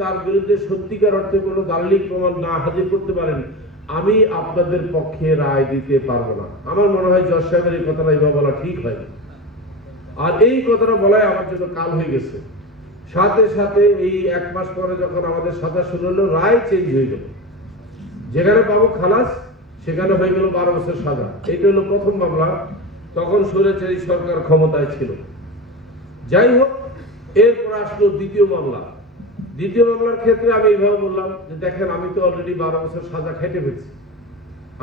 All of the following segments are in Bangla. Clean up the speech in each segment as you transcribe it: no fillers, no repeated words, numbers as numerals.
তার বিরুদ্ধে সত্যিকার অর্থে কোনো দালিলিক প্রমাণ না হাজির করতে পারেন, আমি আপনাদের পক্ষে রায় দিতে পারবো না। আমার মনে হয় জজ সাহেবের এই কথাটা এইভাবে বলা ঠিক হয়নি, আর এই কথাটা বলাই আমার জন্য কাল হয়ে গেছে। সাথে সাথে এই 1 মাস পরে যখন আমাদের সাজা শুরু হলো, রায় চেঞ্জ হয়ে গেল। যেখানে বাবু খালাস সেখানে হয়ে গেল 12 বছর সাজা। এটা হলো প্রথম মামলা, তখন স্বৈরাচারী সরকার ক্ষমতায় ছিল। যাই হোক, এরপর আসলো দ্বিতীয় মামলা। দ্বিতীয় মামলার ক্ষেত্রে আমি এইভাবে বললাম যে দেখেন, আমি তো অলরেডি 12 বছর সাজা খেটে ফেলছি,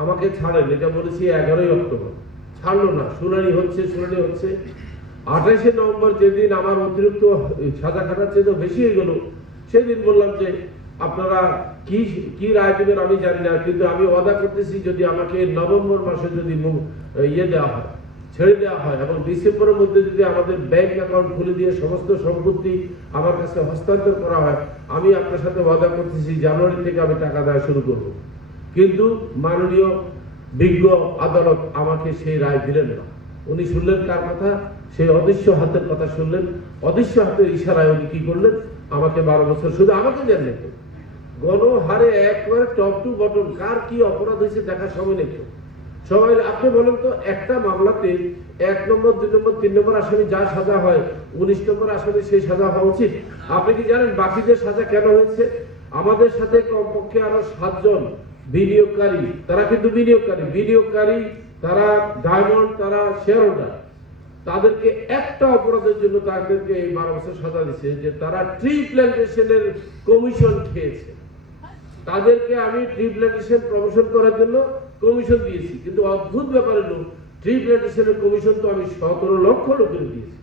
আমাকে ছাড়েন। এটা বলেছি 11ই অক্টোবর, ছাড়লো না। শুনানি হচ্ছে 28শে নভেম্বর, যেদিন আমার অতিরিক্ত সাজা খাটার চেয়ে বেশি হয়ে গেল, সেদিন বললাম যে আপনারা কি রায় দেবেন আমি জানি না, কিন্তু আমি ওয়াদা করতেছি যদি আমাকে নভেম্বর মাসে যদি দেওয়া হয়, ছেড়ে দেওয়া হয়, এবং ডিসেম্বরের মধ্যে যদি আমাদের ব্যাংক অ্যাকাউন্ট খুলে দিয়ে সমস্ত সম্পত্তি আমার কাছে হস্তান্তর করা হয়, আমি আপনার সাথে ওয়াদা করতেছি জানুয়ারি থেকে আমি টাকা দেওয়া শুরু করব। কিন্তু মাননীয় বিজ্ঞ আদালত আমাকে সেই রায় দিলেন না। উনি শুনলেন কার কথা? সেই অদৃশ্য হাতের কথা শুনলেন। অদৃশ্য হাতের ইশারায় উনি কি করলেন? আমাকে 12 বছর, শুধু আমাকে দেন নাকি, গণহারে একবারে টপ টু বটম কার কি অপরাধ হয়েছে দেখার সময় নেই। সবাই আপনি বলেন তো, একটা মামলাতে 1 নম্বর 2 নম্বর 3 নম্বর আসামি যা সাজা হয়, 19 নম্বর আসামি সেই সাজা হওয়া উচিত? আপনি কি জানেন বাকিদের সাজা কেন হয়েছে? আমাদের সাথে কমপক্ষে আরো 7 জন বিনিয়োগকারী, তারা কিন্তু বিনিয়োগকারী, তারা ডায়মন্ড, তারা শেয়ার হোল্ডার, তাদেরকে একটা অপরাধের জন্য তাদেরকে এই 12 বছর সাজা দিচ্ছে, যে তারা ট্রি প্ল্যান্টেশনের কমিশন খেয়েছে। তাদেরকে আমি ট্রি প্ল্যান্টেশন প্রমোশন করার জন্য কমিশন দিয়েছি, কিন্তু অদ্ভুত ব্যাপার হলো ট্রি প্ল্যান্টেশনের কমিশন তো আমি 17 লক্ষ লোকের দিয়েছি।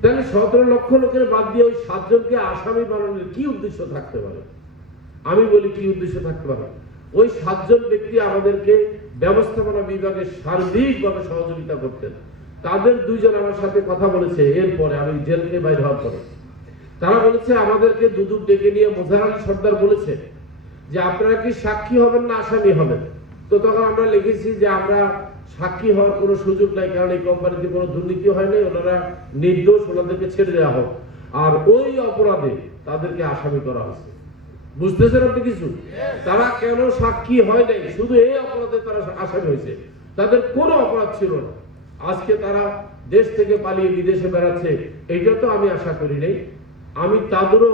তাহলে 17 লক্ষ লোকের বাদ দিয়ে ওই 7 জনকে আসামি বানানোর কি উদ্দেশ্য থাকতে পারে? আমি বলি কি উদ্দেশ্য থাকতে পারে? ওই 7 জন ব্যক্তি আমাদেরকে ব্যবস্থাপনা বিভাগে সার্বিকভাবে সহযোগিতা করতেন। তাদের 2 জন আমার সাথে কথা বলেছে এরপরে, আমি জেল থেকে বাইরে হওয়ার পরে। তারা বলেছে আমাদেরকে দুদক ডেকে নিয়ে মোজাহার আলী সর্দার বলেছে যে আপনারা কি সাক্ষী হবেন না আসামি হবেন? তো তখন আমরা লিখেছি যে আমরা সাক্ষী হওয়ার কোনো সুযোগ নাই, কারণ এই কোম্পানিতে কোনো দুর্নীতি হয় নাই, ওনারা নির্দোষ, ওনাদেরকে ছেড়ে দেওয়া হোক। আর ওই অপরাধে তাদেরকে আসামি করা হয়েছে। বুঝতেছেন আপনি কিছু? তারা কেন সাক্ষী হয় নাই, শুধু এই অপরাধে তারা আসামি হয়েছে, তাদের কোনো অপরাধ ছিল না। আজকে তারা দেশ থেকে পালিয়ে বিদেশে বেড়াচ্ছে, এটা তো আমি আশা করি নাই। আমি তাদেরও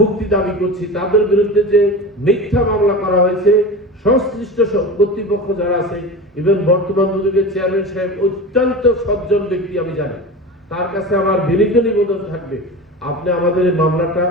মুক্তি দাবি করছি। তাদের বিরুদ্ধে যে মিথ্যা মামলা করা হয়েছে, সংশ্লিষ্ট কর্তৃপক্ষ যারা আছে, ইভেন বর্তমান দুদকের চেয়ারম্যান সাহেব অত্যন্ত সজ্জন ব্যক্তি, আমি জানি, তার কাছে আমার বিনীত নিবেদন থাকবে, আপনি আমাদের এই মামলাটা